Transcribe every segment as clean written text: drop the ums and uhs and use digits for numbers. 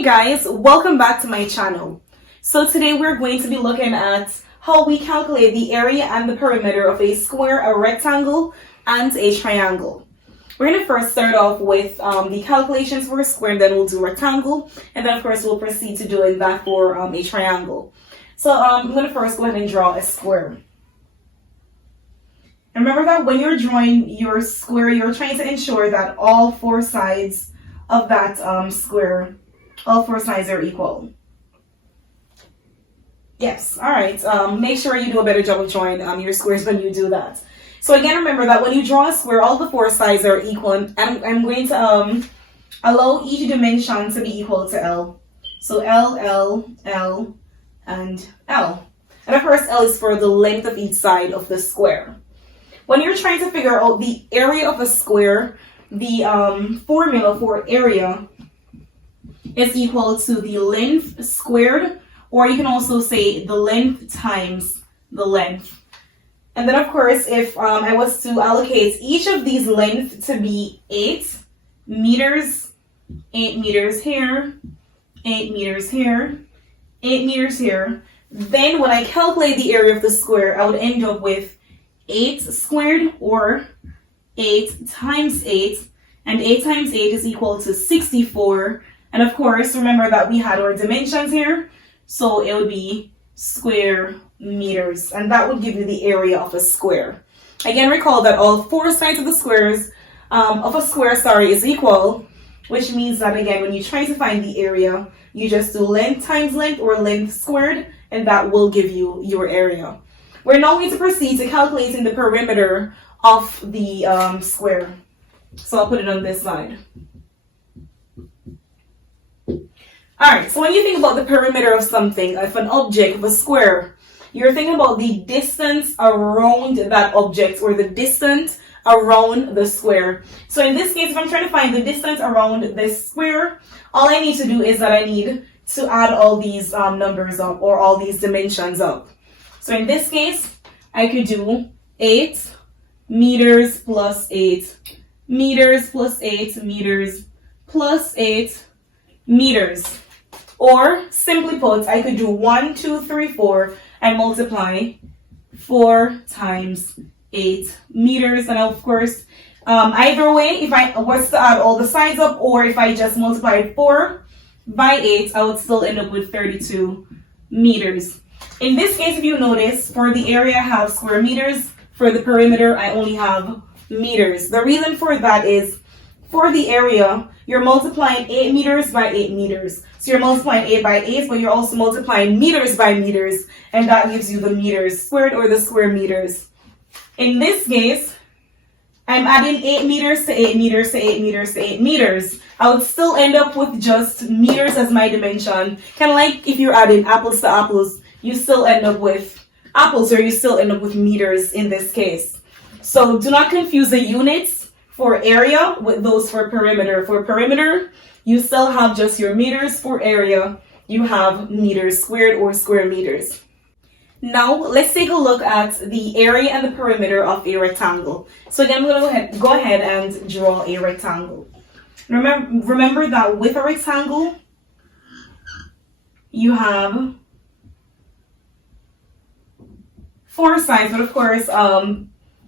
Hey guys, welcome back to my channel. So today we're going to be looking at how we calculate the area and the perimeter of a square, a rectangle, and a triangle. We're going to first start off with the calculations for a square, and then we'll do rectangle, and then of course we'll proceed to doing that for a triangle. So I'm going to first go ahead and draw a square. Remember that when you're drawing your square, you're trying to ensure that all four sides of that square, all four sides are equal. Yes, all right. Make sure you do a better job of drawing your squares when you do that. So again, remember that when you draw a square, all the four sides are equal, and I'm going to allow each dimension to be equal to L. So L, L, L, and L. And of course, L is for the length of each side of the square. When you're trying to figure out the area of a square, the formula for area is equal to the length squared, or you can also say the length times the length. And then of course, if I was to allocate each of these lengths to be 8 meters, 8 meters here, 8 meters here, 8 meters here, then when I calculate the area of the square, I would end up with 8 squared, or 8 times 8, and 8 times 8 is equal to 64. And of course, remember that we had our dimensions here, so it would be square meters, and that would give you the area of a square. Again, recall that all four sides of the squares of a square, is equal, which means that again, when you try to find the area, you just do length times length, or length squared, and that will give you your area. We're now going to proceed to calculating the perimeter of the square. So I'll put it on this side. Alright, so when you think about the perimeter of something, of an object, of a square, you're thinking about the distance around that object, or the distance around the square. So in this case, if I'm trying to find the distance around this square, all I need to do is that I need to add all these numbers up, or all these dimensions up. So in this case, I could do 8 meters plus 8 meters plus 8 meters plus 8 meters. Or simply put, I could do 1, 2, 3, 4 and multiply 4 times 8 meters. And of course, either way, if I was to add all the sides up, or if I just multiplied 4 by 8, I would still end up with 32 meters. In this case, if you notice, for the area I have square meters, for the perimeter I only have meters. The reason for that is, for the area, you're multiplying 8 meters by 8 meters. So you're multiplying 8 by 8, but you're also multiplying meters by meters, and that gives you the meters squared, or the square meters. In this case, I'm adding 8 meters to 8 meters to 8 meters to 8 meters. I would still end up with just meters as my dimension. Kind of like if you're adding apples to apples, you still end up with apples, or you still end up with meters in this case. So do not confuse the units for area with those for perimeter. For perimeter, you still have just your meters. For area, you have meters squared, or square meters. Now let's take a look at the area and the perimeter of a rectangle. So again, I'm going to go ahead and draw a rectangle. Remember that with a rectangle, you have 4 sides, but of course,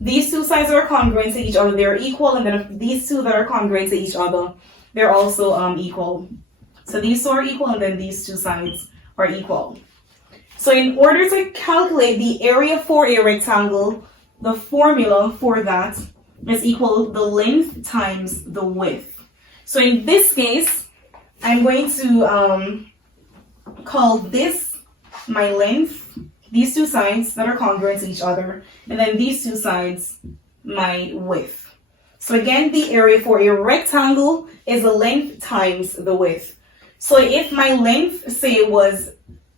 these two sides are congruent to each other, they're equal, and then these two that are congruent to each other, they're also equal. So these two are equal, and then these two sides are equal. So in order to calculate the area for a rectangle, the formula for that is equal the length times the width. So in this case, I'm going to call this my length, these two sides that are congruent to each other, and then these two sides my width. So again, the area for a rectangle is the length times the width. So if my length, say, was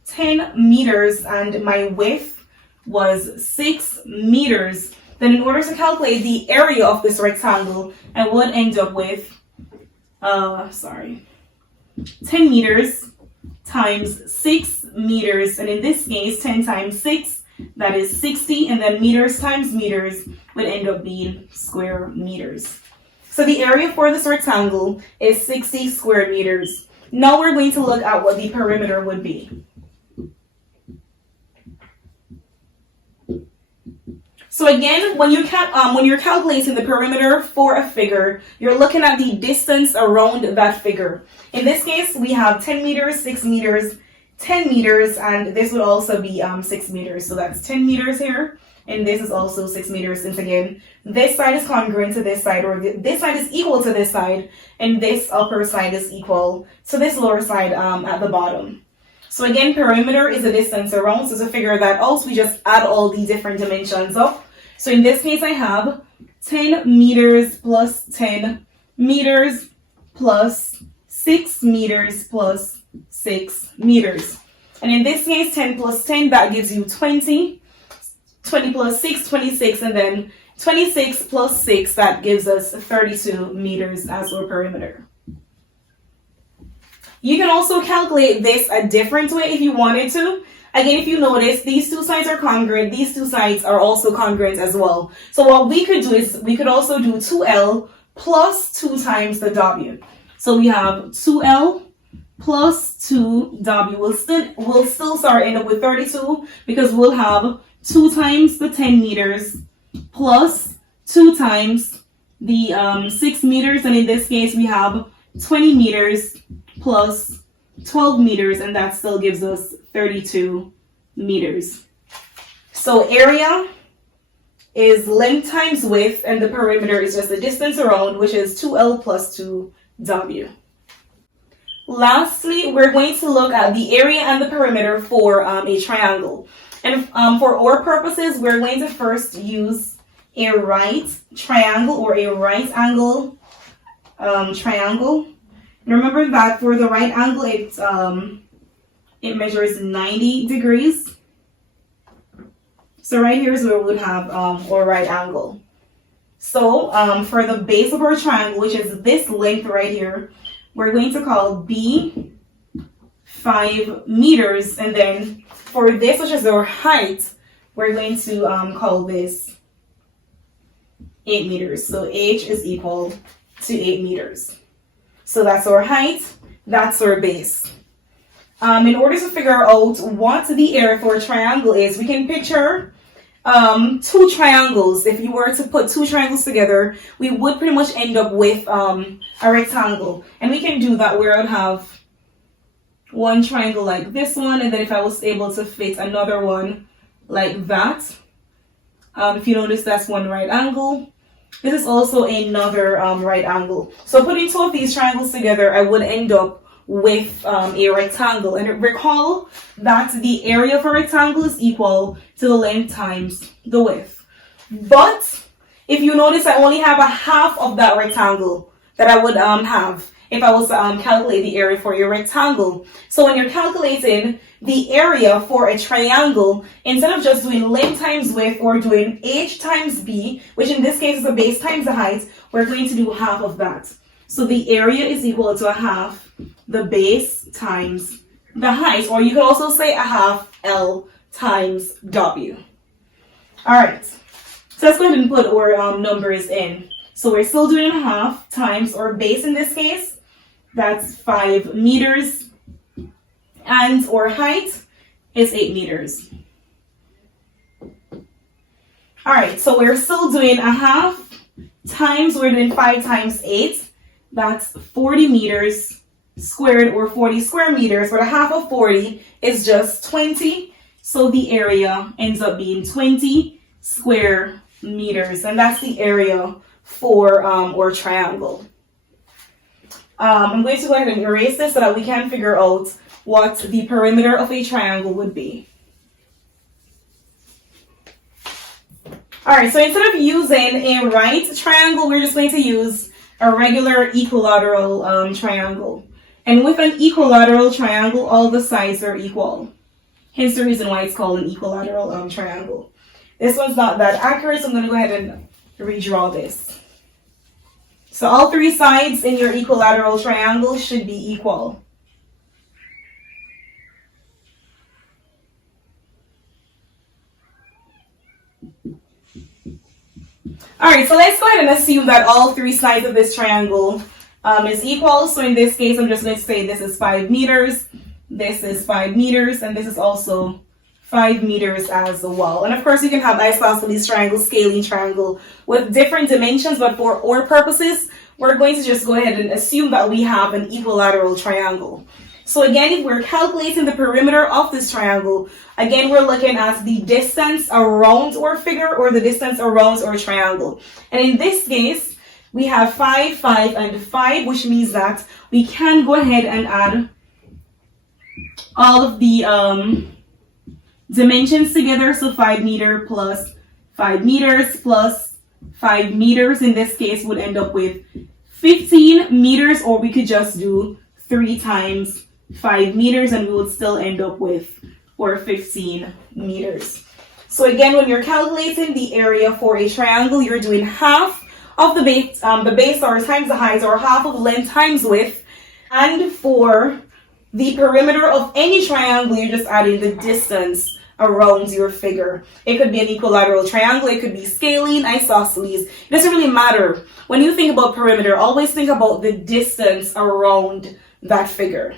10 meters and my width was 6 meters, then in order to calculate the area of this rectangle, I would end up with 10 meters times 6 meters, and in this case 10 times 6, that is 60, and then meters times meters would end up being square meters. So the area for this rectangle is 60 square meters. Now we're going to look at what the perimeter would be. So again, when you're calculating the perimeter for a figure, you're looking at the distance around that figure. In this case, we have 10 meters, 6 meters, 10 meters, and this would also be 6 meters. So that's 10 meters here, and this is also 6 meters. Since again, this side is congruent to this side, or this side is equal to this side, and this upper side is equal to this lower side at the bottom. So again, perimeter is a distance around, so it's a figure that also we just add all the different dimensions up. So in this case, I have 10 meters plus 10 meters plus 6 meters plus 6 meters. And in this case, 10 plus 10, that gives you 20. 20 plus 6, 26, and then 26 plus 6, that gives us 32 meters as our perimeter. You can also calculate this a different way if you wanted to. Again, if you notice, these two sides are congruent. These two sides are also congruent as well. So what we could do is we could also do 2L plus 2 times the W. So we have 2L plus 2W. We'll still end up with 32 because we'll have 2 times the 10 meters plus 2 times the 6 meters. And in this case, we have 20 meters plus 12 meters, and that still gives us 32 meters. So area is length times width, and the perimeter is just the distance around, which is 2L plus 2W. Lastly, we're going to look at the area and the perimeter for a triangle. And for our purposes, we're going to first use a right triangle or a right angle triangle. And remember that for the right angle, it measures 90 degrees. So right here is where we would have our right angle. So for the base of our triangle, which is this length right here, we're going to call B 5 meters. And then for this, which is our height, we're going to call this 8 meters. So H is equal to 8 meters. So that's our height, that's our base. In order to figure out what the area for a triangle is, we can picture 2 triangles. If you were to put 2 triangles together, we would pretty much end up with a rectangle. And we can do that where I'd have one triangle like this one, and then if I was able to fit another one like that, if you notice, that's one right angle. This is also another right angle. So putting 2 of these triangles together, I would end up with a rectangle. And recall that the area of a rectangle is equal to the length times the width. But if you notice, I only have a half of that rectangle that I would have if I was to calculate the area for a rectangle. So when you're calculating the area for a triangle, instead of just doing length times width or doing H times B, which in this case is the base times the height, we're going to do half of that. So the area is equal to a half the base times the height, or you could also say a half L times W. All right, so let's go ahead and put our numbers in. So we're still doing a half times our base in this case. That's 5 meters. And our height is 8 meters. All right, so we're still doing a half times, we're doing 5 times 8. That's 40 meters squared, or 40 square meters. But a half of 40 is just 20. So the area ends up being 20 square meters. And that's the area for our triangle. I'm going to go ahead and erase this so that we can figure out what the perimeter of a triangle would be. All right, so instead of using a right triangle, we're just going to use a regular equilateral triangle. And with an equilateral triangle, all the sides are equal. Hence the reason why it's called an equilateral triangle. This one's not that accurate, so I'm going to go ahead and redraw this. So all 3 sides in your equilateral triangle should be equal. All right, so let's go ahead and assume that all 3 sides of this triangle is equal. So in this case, I'm just going to say this is 5 meters, this is 5 meters, and this is also 5 meters as well. And of course, you can have isosceles triangle, scalene triangle with different dimensions, but for our purposes, we're going to just go ahead and assume that we have an equilateral triangle. So again, if we're calculating the perimeter of this triangle, again, we're looking at the distance around our figure or the distance around our triangle. And in this case, we have 5, 5, and 5, which means that we can go ahead and add all of the dimensions together. So 5 meters plus 5 meters plus 5 meters in this case would end up with 15 meters, or we could just do 3 times 5 meters and we would still end up with or 15 meters. So again, when you're calculating the area for a triangle, you're doing half of the base or times the height, or half of length times width. And for the perimeter of any triangle, you're just adding the distance around your figure. It could be an equilateral triangle, it could be scalene, isosceles. It doesn't really matter. When you think about perimeter, always think about the distance around that figure.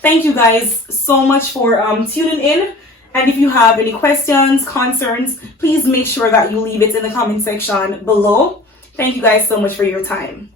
Thank you guys so much for tuning in. And if you have any questions, concerns, please make sure that you leave it in the comment section below. Thank you guys so much for your time.